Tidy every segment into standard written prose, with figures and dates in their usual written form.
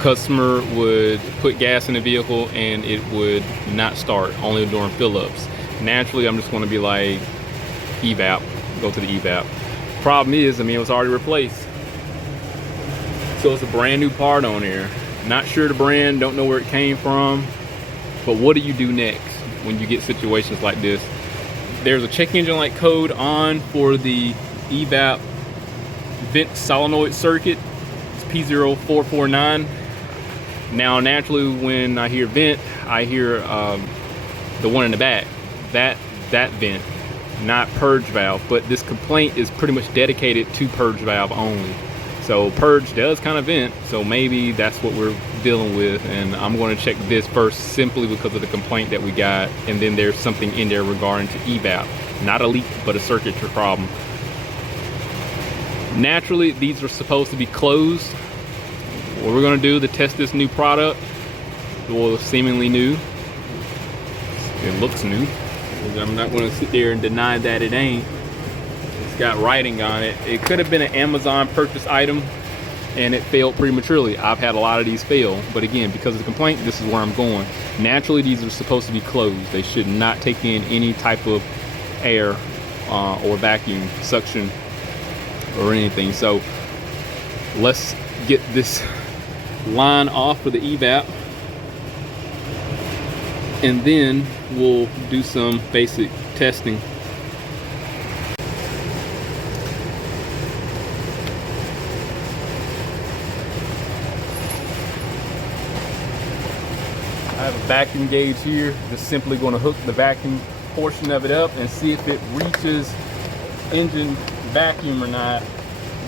Customer would put gas in the vehicle and it would not start, only during fill-ups. Naturally, I'm just going to be like, evap, go to the evap. Problem is, I mean, it was already replaced. So it's a brand new part on there. Not sure the brand, don't know where it came from. But what do you do next when you get situations like this? There's a check engine light code on for the evap vent solenoid circuit. It's P0449. Now naturally when I hear vent, I hear the one in the back, that vent, not purge valve. But this complaint is pretty much dedicated to purge valve only. So purge does kind of vent, so maybe that's what we're dealing with. And I'm going to check this first simply because of the complaint that we got, and then there's something in there regarding to evap, not a leak but a circuitry problem. Naturally these are supposed to be closed. What we're going to do to test this new product, well, seemingly new, it looks new, I'm not going to sit there and deny that it ain't. It's got writing on it. It could have been an Amazon purchase item and it failed prematurely. I've had a lot of these fail, but again, because of the complaint, this is where I'm going. Naturally these are supposed to be closed. They should not take in any type of air or vacuum suction or anything. So let's get this line off for the evap, and then we'll do some basic testing. I have a vacuum gauge here. Just simply going to hook the vacuum portion of it up and see if it reaches engine vacuum or not.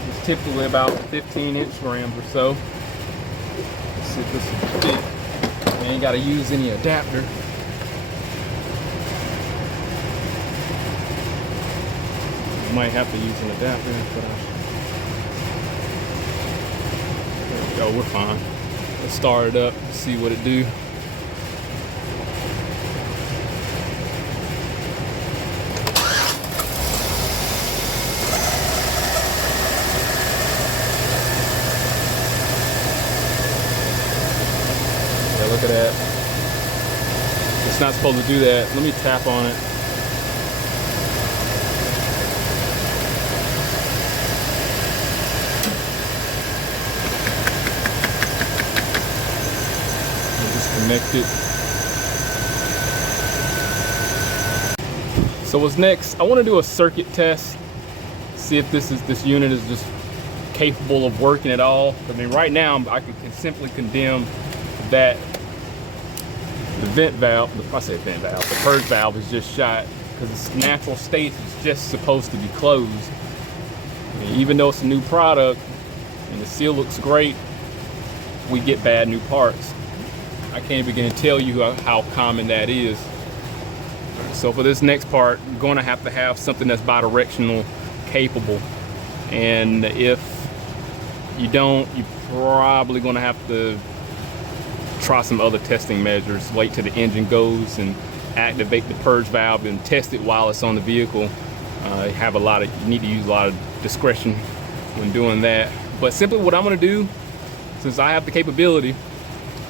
It's typically about 15 inch grams or so. Let's see if this will fit. You ain't got to use any adapter. You might have to use an adapter, but there we go, we're fine. Let's start it up, see what it do. Look at that. It's not supposed to do that. Let me tap on it. Disconnect it. So what's next? I want to do a circuit test. See if this unit is just capable of working at all. I mean, right now I can simply condemn that the vent valve, I say vent valve, the purge valve is just shot because its natural state is just supposed to be closed. I mean, even though it's a new product and the seal looks great, we get bad new parts. I can't begin to tell you how common that is. So for this next part, you're going to have something that's bidirectional capable. And if you don't, you're probably going to have to try some other testing measures. Wait till the engine goes and activate the purge valve and test it while it's on the vehicle. You need to use a lot of discretion when doing that. But simply what I'm going to do, since I have the capability,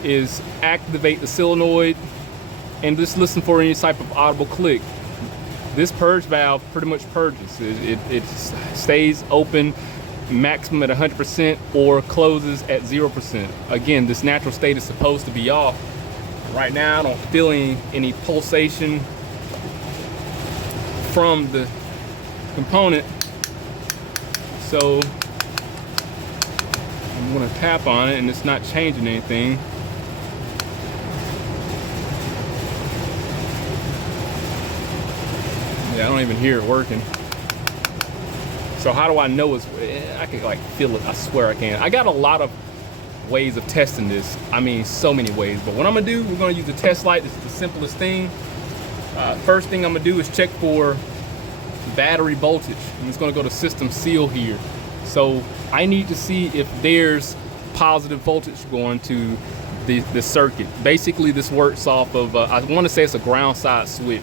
is activate the solenoid and just listen for any type of audible click. This purge valve pretty much purges. It stays open maximum at 100% or closes at 0%. Again, this natural state is supposed to be off. Right now I don't feel any pulsation from the component, so I'm going to tap on it and it's not changing anything. Yeah, I don't even hear it working. So how do I know I can like feel it, I swear I can. I got a lot of ways of testing this. I mean, so many ways. But what I'm gonna do, we're gonna use the test light. This is the simplest thing. First thing I'm gonna do is check for battery voltage. I'm just gonna go to system seal here. So I need to see if there's positive voltage going to the circuit. Basically this works off of, I wanna say it's a ground side switch.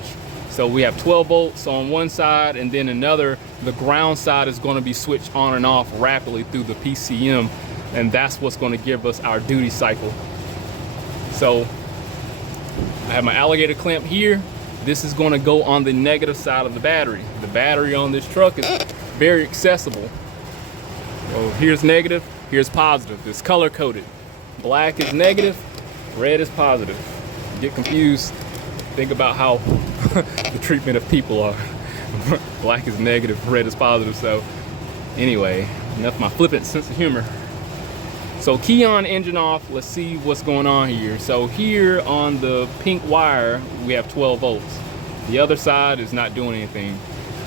So we have 12 volts on one side, and then the ground side is going to be switched on and off rapidly through the PCM. and that's what's going to give us our duty cycle. So I have my alligator clamp here. This is going to go on the negative side of the battery. The battery on this truck is very accessible. So here's negative, here's positive. It's color coded. Black is negative, red is positive. Get confused, think about how the treatment of people are. Black is negative, red is positive. So anyway, enough of my flippant sense of humor. So key on, engine off. Let's see what's going on here. So here on the pink wire, we have 12 volts. The other side is not doing anything.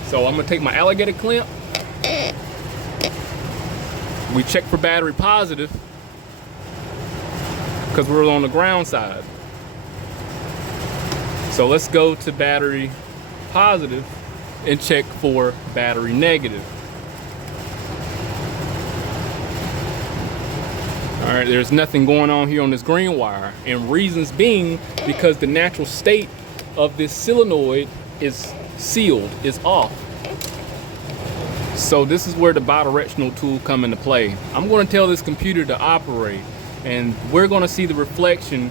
So I'm gonna take my alligator clamp. We check for battery positive because we're on the ground side. So let's go to battery positive and check for battery negative. All right, there's nothing going on here on this green wire, and reasons being because the natural state of this solenoid is sealed, is off. So this is where the bidirectional tool come into play. I'm going to tell this computer to operate, and we're going to see the reflection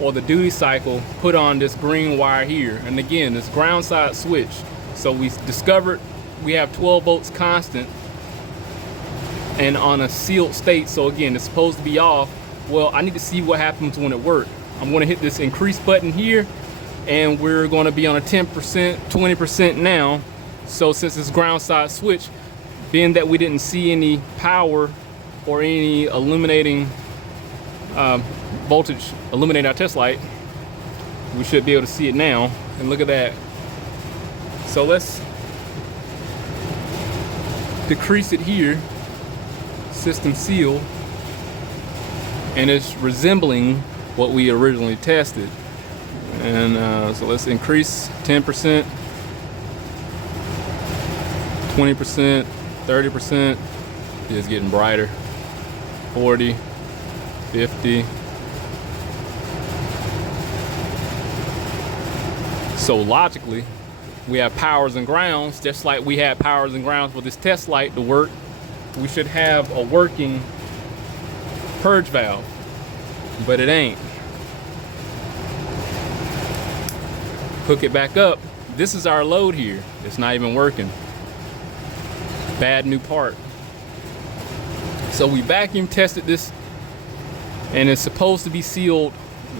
or the duty cycle put on this green wire here. And again, this ground side switch. So we discovered we have 12 volts constant and on a sealed state. So again, it's supposed to be off. Well, I need to see what happens when it works. I'm going to hit this increase button here, and we're going to be on a 10%, 20% now. So since it's ground side switch, being that we didn't see any power or any illuminating voltage illuminate our test light, we should be able to see it now. And look at that. So let's decrease it here. System seal, and it's resembling what we originally tested. And so let's increase 10%, 20%, 30%. It's getting brighter. 40, 50. So logically, we have powers and grounds, just like we had powers and grounds for this test light to work. We should have a working purge valve, but it ain't. Hook it back up. This is our load here. It's not even working. Bad new part. So we vacuum tested this, and it's supposed to be sealed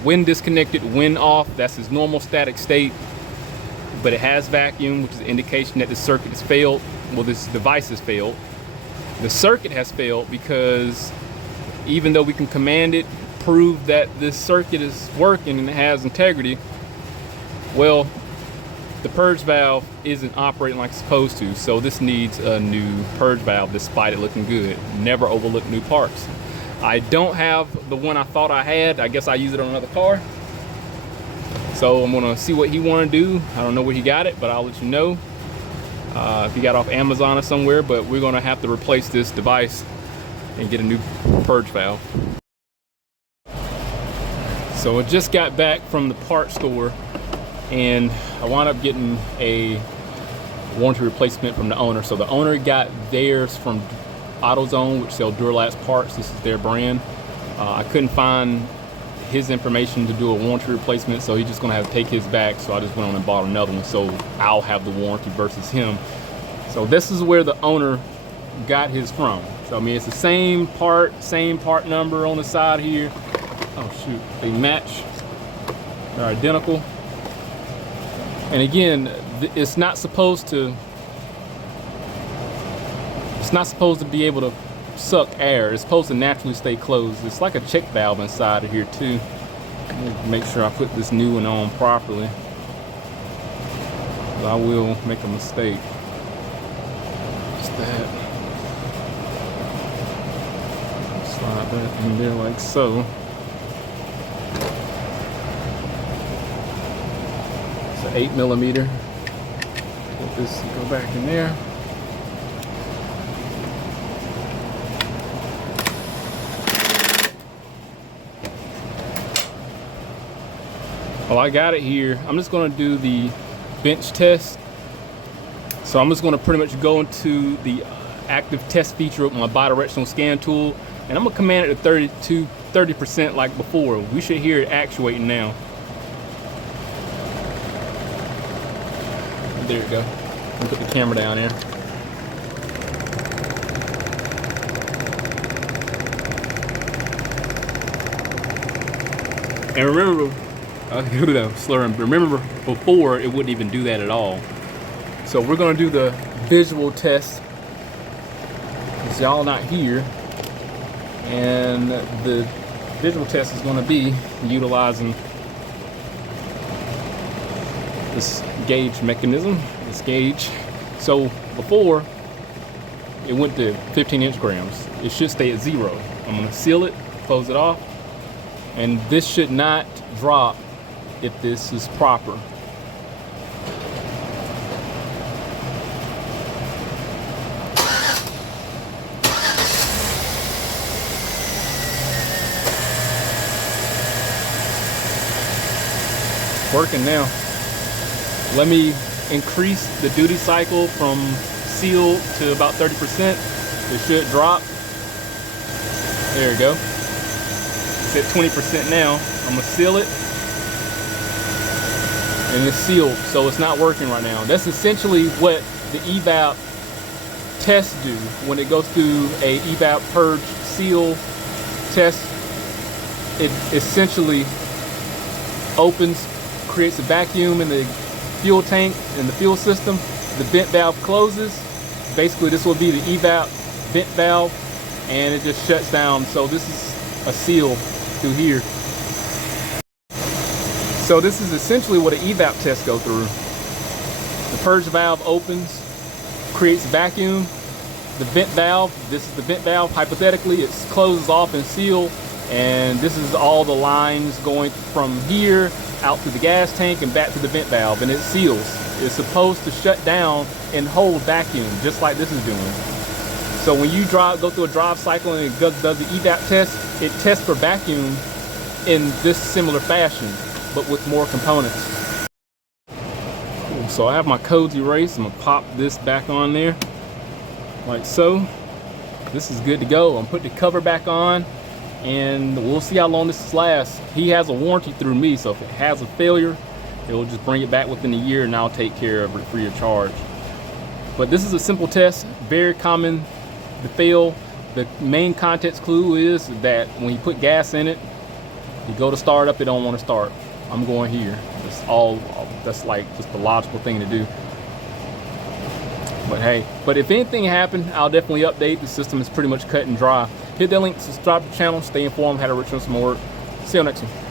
when disconnected, when off. That's its normal static state, but it has vacuum, which is an indication that the circuit has failed. Well, this device has failed. The circuit has failed because even though we can command it, prove that this circuit is working and it has integrity, well, the purge valve isn't operating like it's supposed to. So this needs a new purge valve despite it looking good. Never overlook new parts. I don't have the one I thought I had. I guess I use it on another car. So I'm gonna see what he wanna do. I don't know where he got it, but I'll let you know. If he got off Amazon or somewhere, but we're gonna have to replace this device and get a new purge valve. So I just got back from the parts store, and I wound up getting a warranty replacement from the owner. So the owner got theirs from AutoZone, which sell Duralast parts. This is their brand. I couldn't find his information to do a warranty replacement, so he's just gonna have to take his back. So I just went on and bought another one, so I'll have the warranty versus him. So this is where the owner got his from. So I mean, it's the same part number on the side here. Oh shoot, they match. They're identical. And again, it's not supposed to be able to suck air. It's supposed to naturally stay closed. It's like a check valve inside of here too. Let me make sure I put this new one on properly. I will make a mistake. What's that? Slide that in there like so. It's an 8mm. Let this go back in there. Well, I got it here. I'm just gonna do the bench test. So I'm just gonna pretty much go into the active test feature with my bidirectional scan tool And I'm gonna command it to 30% like before. We should hear it actuating now. There you go. Let me put the camera down there. And remember, remember before it wouldn't even do that at all. So we're gonna do the visual test. Because y'all not here. And the visual test is gonna be utilizing this gauge mechanism, this gauge. So before, it went to 15 inch-grams. It should stay at 0. I'm gonna seal it, close it off, and this should not drop if this is proper. Working now. Let me increase the duty cycle from seal to about 30%. It should drop. There we go. It's at 20% now. I'm gonna seal it. And it's sealed, so it's not working right now. That's essentially what the evap tests do when it goes through a evap purge seal test. It essentially opens, creates a vacuum in the fuel tank and the fuel system. The vent valve closes. Basically, this will be the evap vent valve, and it just shuts down. So this is a seal through here. So this is essentially what an evap test go through. The purge valve opens, creates a vacuum. The vent valve, this is the vent valve. Hypothetically, it closes off and seal, and this is all the lines going from here out to the gas tank and back to the vent valve, and it seals. It's supposed to shut down and hold vacuum, just like this is doing. So when you go through a drive cycle and it does the evap test, it tests for vacuum in this similar fashion, but with more components. Cool. So I have my codes erased. I'm gonna pop this back on there, like so. This is good to go. I'm putting the cover back on, and we'll see how long this lasts. He has a warranty through me, so if it has a failure, it'll just bring it back within a year, and I'll take care of it free of charge. But this is a simple test, very common to fail. The main context clue is that when you put gas in it, you go to start up, it don't want to start. I'm going here. That's like just the logical thing to do. But hey, if anything happened, I'll definitely update. The system is pretty much cut and dry. Hit that link, subscribe to the channel, stay informed, how to return some more work. See you next one.